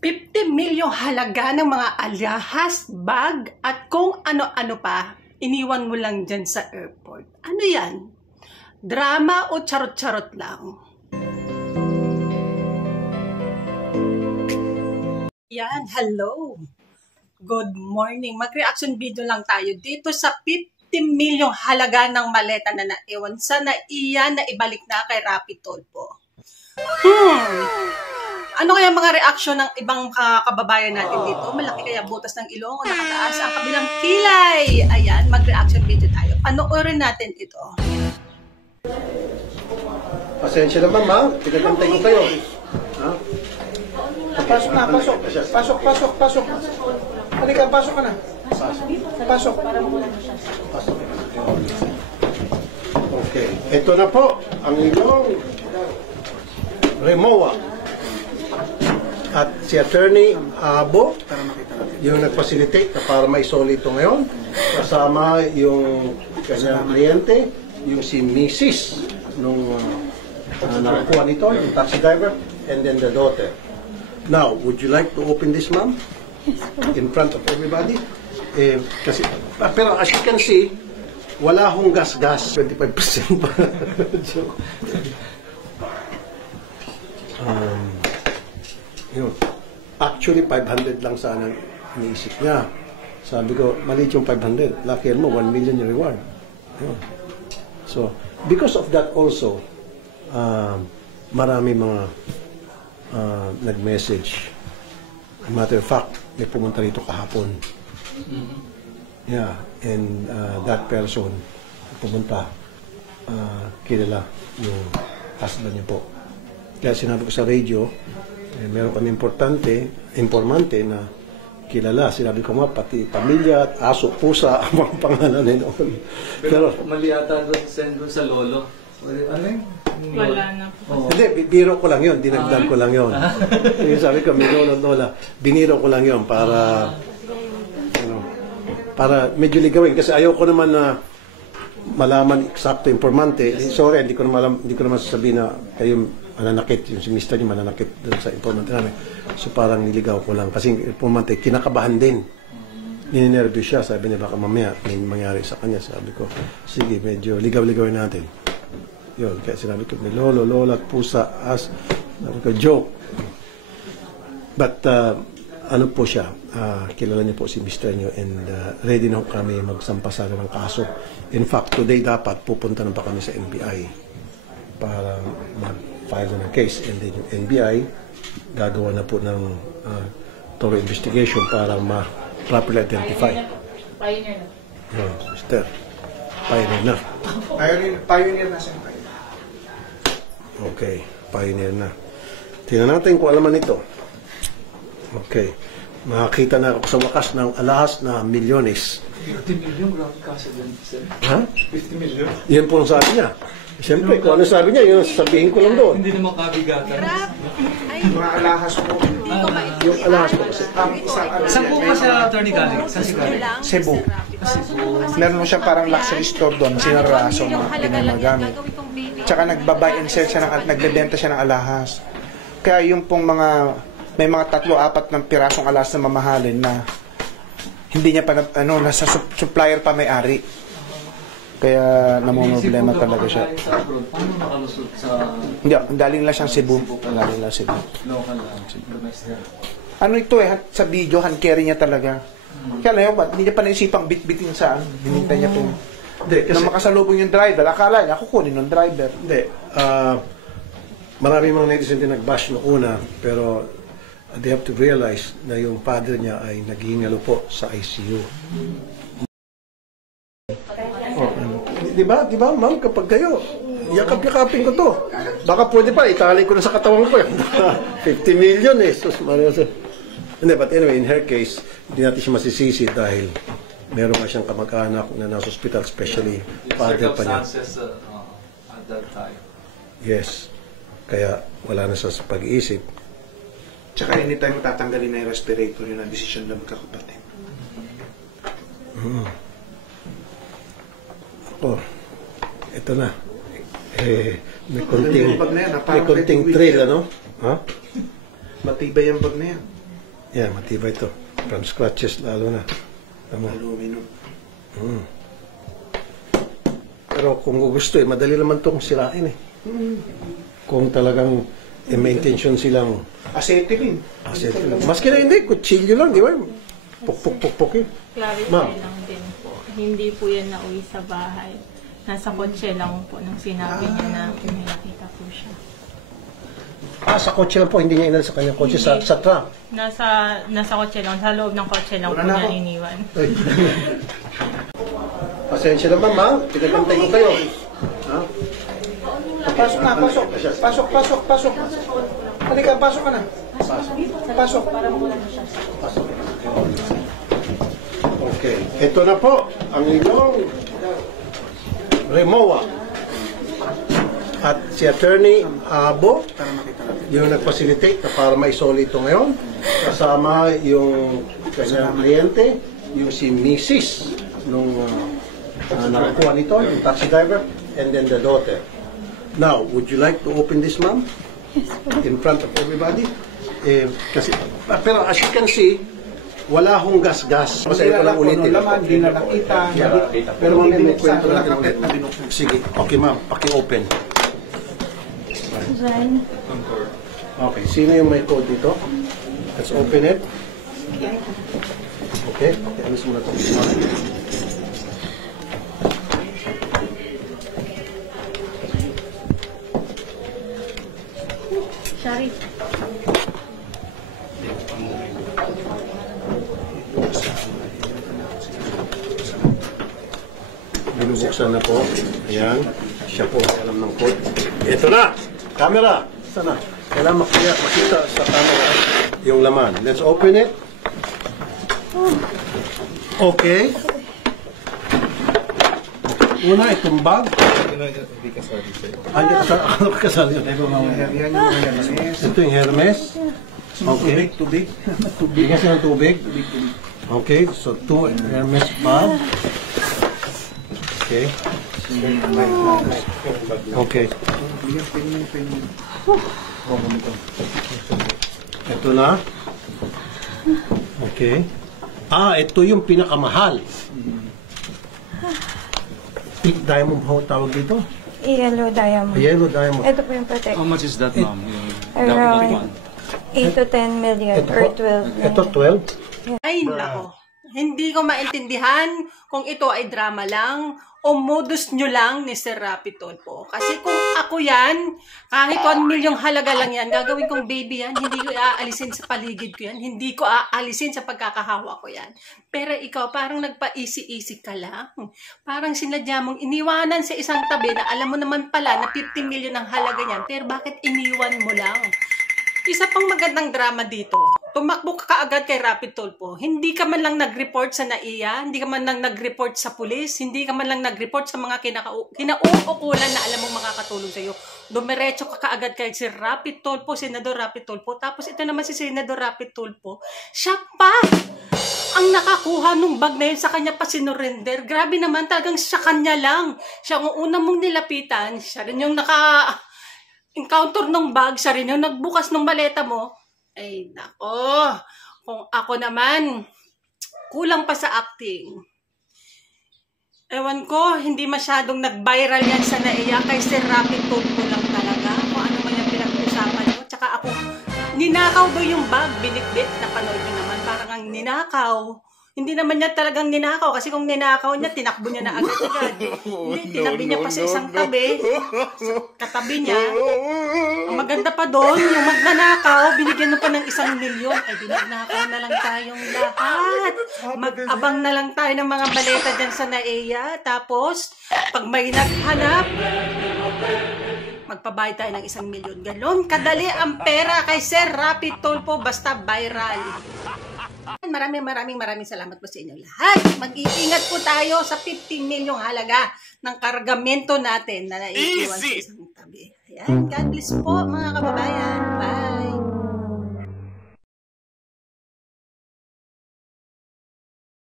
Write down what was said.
50 milyong halaga ng mga alahas, bag, at kung ano-ano pa, iniwan mo lang dyan sa airport. Ano yan? Drama o charot-charot lang? Yan, hello! Good morning. Mag-reaction video lang tayo dito sa 50 milyong halaga ng maleta na naiwan. Sana iyan na ibalik na kay Rapi Tulfo. Ano kaya mga reaksyon ng ibang kababayan natin dito? Malaki kaya butas ng ilong o nakataas ang kabilang kilay? Ayan, mag-reaction video tayo. Panoorin natin ito. Pasensya naman, ma. Pinagantay ko kayo. Ha? Pasok na, pasok. Pasok. Halika, pasok ka na. Pasok. Okay. Ito na po ang inyong Remoa. At si Attorney Abo, yung nag-facilitate na para maisoli ito ngayon. Kasama yung kanyang kliyente, yung si Mrs. nung nakakuha nito, yung taxi driver, and then the daughter. Now, would you like to open this, ma'am? In front of everybody? Kasi, pero as you can see, wala hong gas-gas. 25% pa. Yun. Actually, 500 lang sana iniisip niya. Sabi ko, maliit yung 500. Lucky mo, 1 million yung reward. Yun. So, because of that also, marami mga nag-message. Matter of fact, may pumunta rito kahapon. Yeah, and that person pumunta, kilala yung husband niya po. Kaya sinabi ko sa radio, meron kami informante na kilala. Sinabi ko nga, pati pamilya, aso, pusa, ang mga pangalan noon. Pero mali ata doon sa lolo. Ano yun? Wala na po. Hindi, biro ko lang yun. Dinagdag ko lang yun. Sabi ko, may lola, biniro ko lang yun para para medyo ligawin. Kasi ayaw ko naman na malaman eksakto informante. Sorry, hindi ko naman sasabihin na kayo mananakit, yung si Mr. niyo mananakit doon sa informante namin. So parang niligaw ko lang. Kasi informante, kinakabahan din. Ninenervous siya. Sabi niya, baka mamaya may mangyari sa kanya. Sabi ko, sige, medyo ligaw-ligawin natin. Yun, kaya sinabi ko, may lolo, lola, pusa, as. Sabi ko, joke. But, ano po siya, kilala niyo po si Mr. niyo and ready na kami magsampasara ng kaso. In fact, today dapat pupunta na pa kami sa NBI para mag-file na ng case. And then yung NBI, gagawa na po ng thorough investigation para ma-properly identify. Pioneer na. Yun, Mr. Pioneer na. Pioneer na siya. Okay, pioneer na. Tingnan natin kung alaman ito. Okay. Makakita na ako sa wakas ng alahas na milyones. 50 million, grabe kasi din. Ha? 50 million? Yan po ang sabi niya. Siyempre, kung ano sabi niya, yun sabihin ko lang doon. Hindi naman kabigatan. Mga alahas po. Yung alahas po kasi. Saan po ba siya attorney galing? Saan siya galing? Cebu. Meron mo siyang parang luxury store doon. Sinaraso mga pinamagamit. Tsaka nagba-buy and sell siya, nagbebenta siya ng alahas. Kaya yung pong may mga 3-4 ng pirasong alahas na mamahalin na hindi niya pa, nasa supplier pa may-ari. Kaya namumroblema talaga siya. Paano nakalusot sa Hindi, galing lang siyang Cebu. Galing lang Cebu. local domestic? Ano ito sa video, hand carry niya talaga. Kaya na yun, hindi niya pa naisipang bit-bitin saan. Hinintay niya po. Hindi, kasi Nang makasalubong yung driver, akala niya, kukunin ng driver. hindi. Maraming mga netizen din nag-bash noong una, pero they have to realize na yung father niya ay naghihingalo po sa ICU. Di ba, ma'am, kapag kayo, yakap-yakapin ko to. Baka pwede pa, itali ko na sa katawan ko. 50 million eh. Hindi, but anyway, in her case, hindi natin siya masisisi dahil meron nga siyang kamag-anak na nasa hospital, especially father pa niya. Circumstances at that time. Yes. Kaya wala na sa pag-iisip. Tsaka anytime tatanggalin na yung respirator, yun ang desisyon ng magkakapatid. Ako, ito na. May konting, Yung bag na yan, may konting trail, ano? Ha? Matibay ang bag na yan. Yan, matibay ito. From scratches lalo na. Tama. Aluminum. Pero kung gusto madali naman itong sirain eh. Kung talagang may intention silang Acetylene. maski na hindi, kutsilyo lang, di ba? Puk-puk-puk-puk eh. Clarify Ma'am. lang din po. Hindi po yan nauwi sa bahay. Nasa kotse lang po nung sinabi niya na may nakita po siya. Sa kotse lang po, hindi niya inal sa kanyang kotse, sa truck. Nasa kotse lang, sa loob ng kotse lang po Wala na niya ako. iniwan. Ay. Pasensya naman, ma. Pinagantay ko kayo. Ha? Pasok na, pasok. Pasok. Halika, pasok ka na. Pasok. Okay. Ito na po ang inyong Remoa. At si Attorney Abo, yung nag-facilitate na para maisoli ito ngayon. Kasama yung kanyang kliyente, yung si Mrs. nung nakakuha nito, yung taxi driver, and then the daughter. Now, would you like to open this, ma'am? In front of everybody? Kasi, pero as you can see, wala hong gas-gas. Masaya ko lang ulitin. Hindi na nakita. Pero ma'am, may kwento Wala natin kang ulit. na binuksan. Sige, okay ma'am, paki-open. Okay, sino yung may code dito? Let's open it. Okay, alis muna ito. Shari. Binubuksan na po. Ayan. Siya po ay alam ng code. Ito na! Camera! Sana. Kailangan makita sa camera yung laman. Let's open it. Okay. Una, itong bag. Ano kasali? Yan yung Hermes. Ito yung Hermes. Okay. Tubig. Bigyan siya ng tubig. Okay, so 2 Hermes bag. Okay. Okay. Ito na. Okay. Ito yung pinakamahal. Pink diamond ho tawag dito? Yellow diamond. Yellow diamond. Ito po yung protect. How much is that, ma'am? Around 8 to 10 million Ito or po. 12 Ito 12. Ay, nako. Hindi ko maintindihan kung ito ay drama lang o modus nyo lang ni Sir Rapi Tulfo. Kasi kung ako yan, kahit 1 milyong halaga lang yan, gagawin kong baby yan, hindi ko aalisin sa paligid ko yan, hindi ko aalisin sa pagkakahawa ko yan. Pero ikaw, parang nagpa-easy-easy ka lang. Parang sinadya mong iniwanan sa isang tabi na alam mo naman pala na 50 milyon ang halaga niyan, pero bakit iniwan mo lang? Isa pang magandang drama dito, tumakbo ka kaagad kay Rapi Tulfo. Hindi ka man lang nag-report sa NAIA, hindi ka man lang nag-report sa pulis, hindi ka man lang nag-report sa mga kinauukulan na alam mong makakatulong sa iyo. Dumiretso ka kaagad kay si Rapi Tulfo, Senador Rapi Tulfo. Tapos ito naman si Senador Rapi Tulfo, siya pa ang nakakuha nung bag na yun, sa kanya pa sinurrender. Grabe naman, talagang sa kanya lang. Siya ang una mong nilapitan, siya rin yung encounter ng bag, siya rin yung nagbukas ng maleta mo. Ay, nako. Kung ako naman, kulang pa sa acting. Ewan ko, hindi masyadong nag-viral yan sa NAIA kay Sir Rapi Tulfo lang talaga. Kung ano man yung pinag-usapan nyo. Tsaka ako, ninakaw daw yung bag, binitbit, napanood nyo naman. Parang ang ninakaw. Hindi naman niya talagang ninakaw kasi kung ninakaw niya, tinakbo niya na agad-agad. Hindi, tinabi niya pa sa isang tabi. Katabi niya. Ang maganda pa doon, yung magnanakaw, binigyan mo pa ng 1 milyon. Ay, binagnakaw na lang tayong lahat. Mag-abang na lang tayo ng mga baleta dyan sa NAIA. Tapos, pag may naghanap, magpabayad tayo ng 1 milyon. Ganon kadali ang pera kay Sir Rapi Tulfo, basta viral. Maraming salamat po sa inyo lahat. Mag-iingat po tayo sa 15 milyong halaga ng kargamento natin na naiiwan sa isang tabi. Ayan, God bless po mga kababayan. Bye!